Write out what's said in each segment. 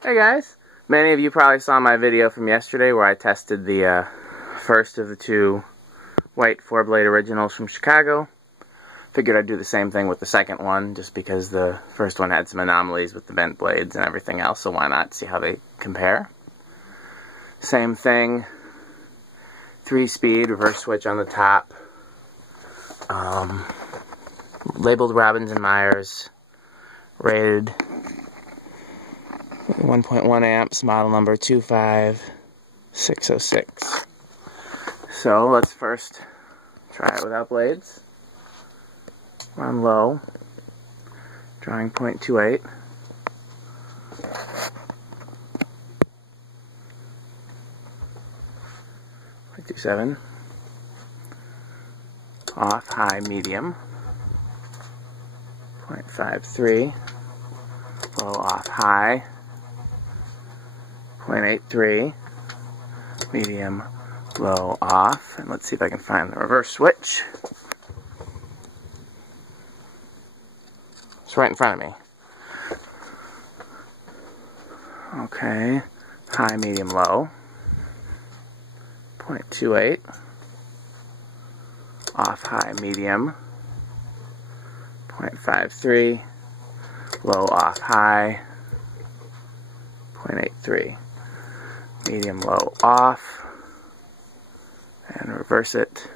Hey guys! Many of you probably saw my video from yesterday where I tested the first of the two white 4-blade originals from Chicago. Figured I'd do the same thing with the second one, just because the first one had some anomalies with the bent blades and everything else, so why not see how they compare. Same thing, 3-speed reverse switch on the top, labeled Robbins and Myers, rated 1.1 amps, model number 25606. So let's first try it without blades. On low, drawing 0.28. .27. Off, high, medium. 0.53. Low, off, high. 0.83. Medium, low, off. And let's see if I can find the reverse switch. It's right in front of me. Okay. High, medium, low. 0.28. Off, high, medium. 0.53. Low, off, high. 0.83. Medium, low, off. And reverse it.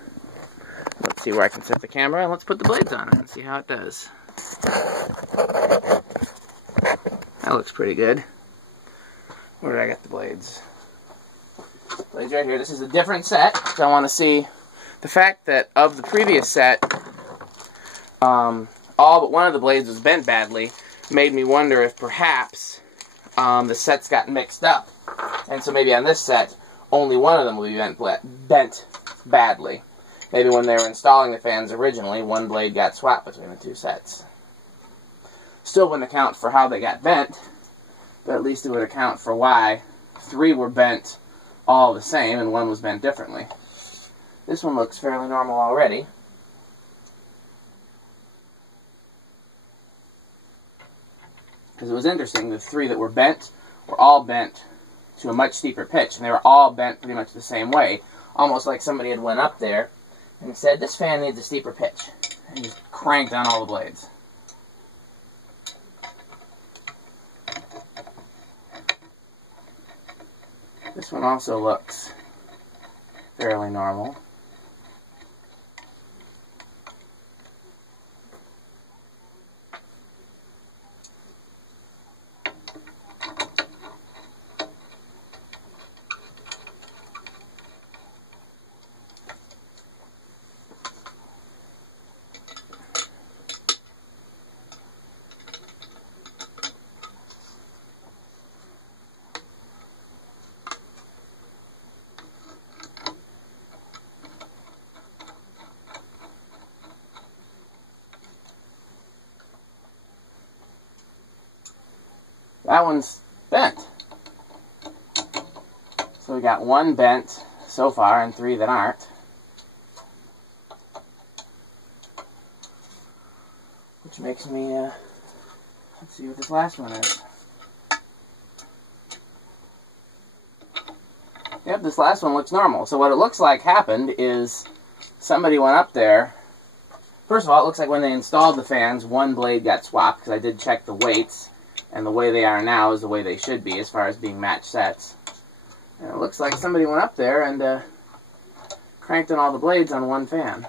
Let's see where I can set the camera, and let's put the blades on it and see how it does. That looks pretty good. Where did I get the blades? Blades right here. This is a different set, so I want to see the fact that of the previous set, all but one of the blades was bent badly, made me wonder if perhaps the sets got mixed up. And so maybe on this set, only one of them will be bent badly. Maybe when they were installing the fans originally, one blade got swapped between the two sets. Still wouldn't account for how they got bent, but at least it would account for why 3 were bent all the same and 1 was bent differently. This one looks fairly normal already. Because it was interesting, the 3 that were bent were all bent to a much steeper pitch, and they were all bent pretty much the same way, almost like somebody had went up there and said, this fan needs a steeper pitch, and just cranked on all the blades. This one also looks fairly normal. That one's bent. So we got 1 bent so far and 3 that aren't. Which makes me, let's see what this last one is. Yep, this last one looks normal. So what it looks like happened is somebody went up there. First of all, it looks like when they installed the fans, 1 blade got swapped, because I did check the weights. And the way they are now is the way they should be as far as being matched sets. And it looks like somebody went up there and cranked on all the blades on 1 fan.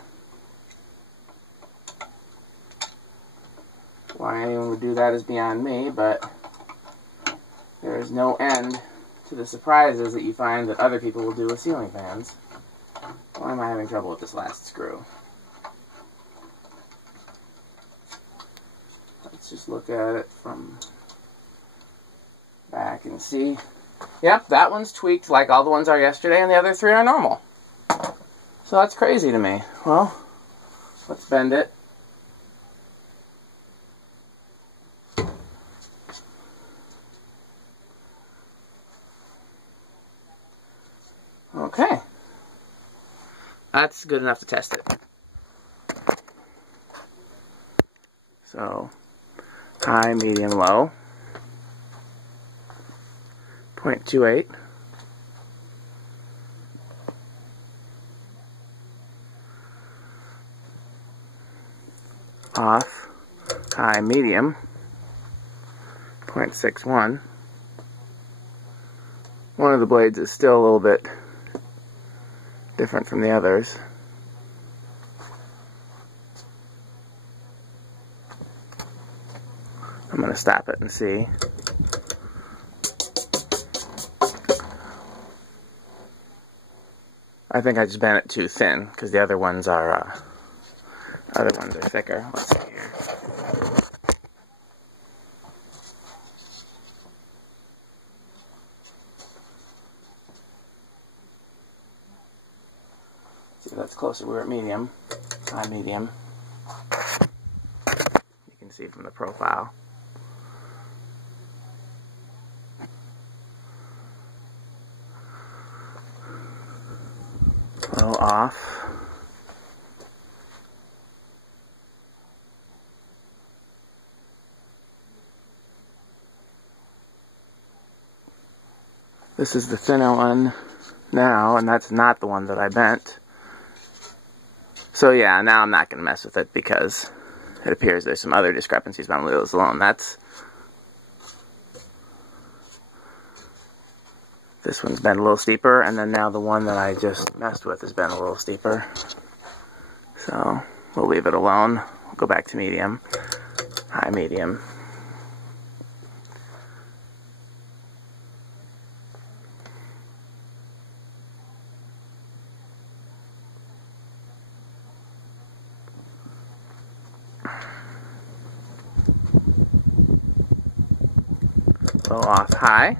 Why anyone would do that is beyond me, but there is no end to the surprises that you find that other people will do with ceiling fans. Why am I having trouble with this last screw? Let's just look at it from back and see. Yep, that one's tweaked like all the ones are yesterday, and the other 3 are normal. So that's crazy to me. Well, let's bend it. Okay. That's good enough to test it. So, high, medium, low. .28. Off, high, medium, 0.61. One of the blades is still a little bit different from the others. I'm going to stop it and see. I think I just bent it too thin because the other ones are thicker. Let's see here. See, that's closer. We're at medium, high medium. You can see from the profile. Low off. This is the thinner one now, and that's not the one that I bent. So yeah, now I'm not going to mess with it because it appears there's some other discrepancies, but I'm going to leave those alone. This one's been a little steeper, and then now the one that I just messed with has been a little steeper. So we'll leave it alone. We'll go back to medium, high medium. Low off, high.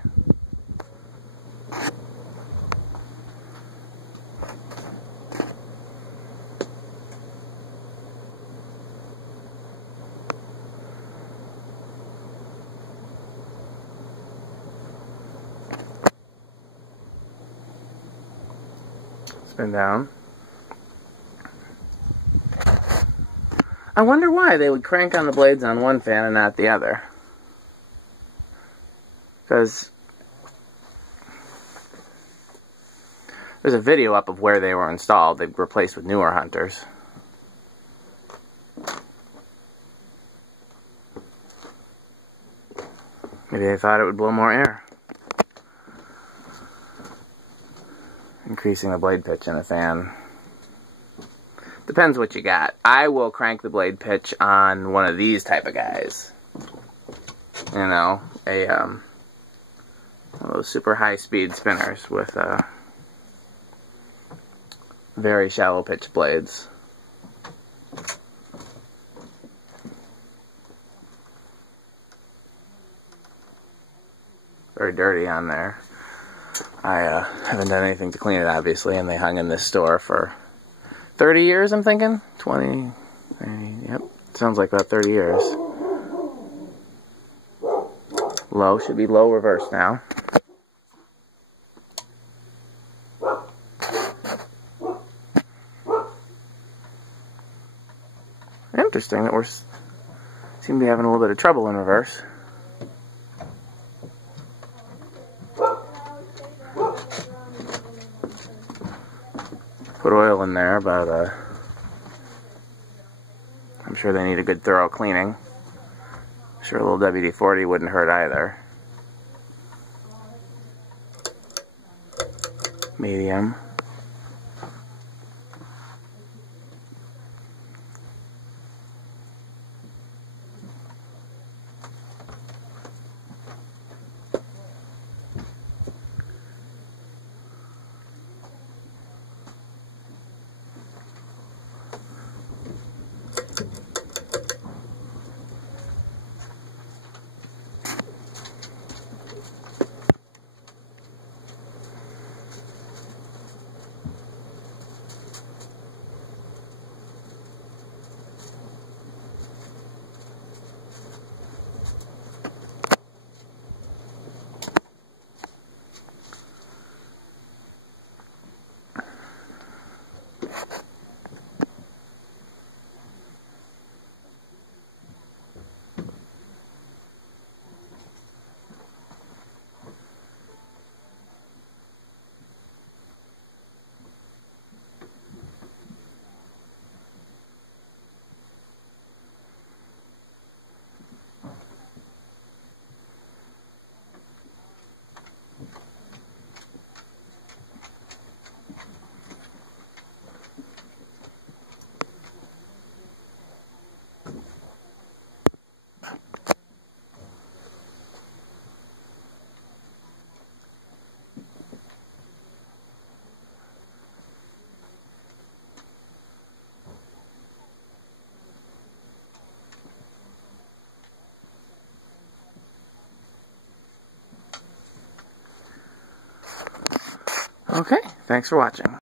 Spin down. I wonder why they would crank on the blades on one fan and not the other. Because there's a video up of where they were installed. They've replaced with newer Hunters. Maybe they thought it would blow more air. Increasing the blade pitch in a fan. Depends what you got. I will crank the blade pitch on one of these type of guys. You know, one of those super high speed spinners with very shallow pitch blades. Very dirty on there. I haven't done anything to clean it, obviously, and they hung in this store for 30 years, I'm thinking? 20, 30, yep. Sounds like about 30 years. Low, should be low reverse now. Interesting that seem to be having a little bit of trouble in reverse. Put oil in there, but I'm sure they need a good thorough cleaning. I'm sure a little WD-40 wouldn't hurt either. Medium. Okay, thanks for watching.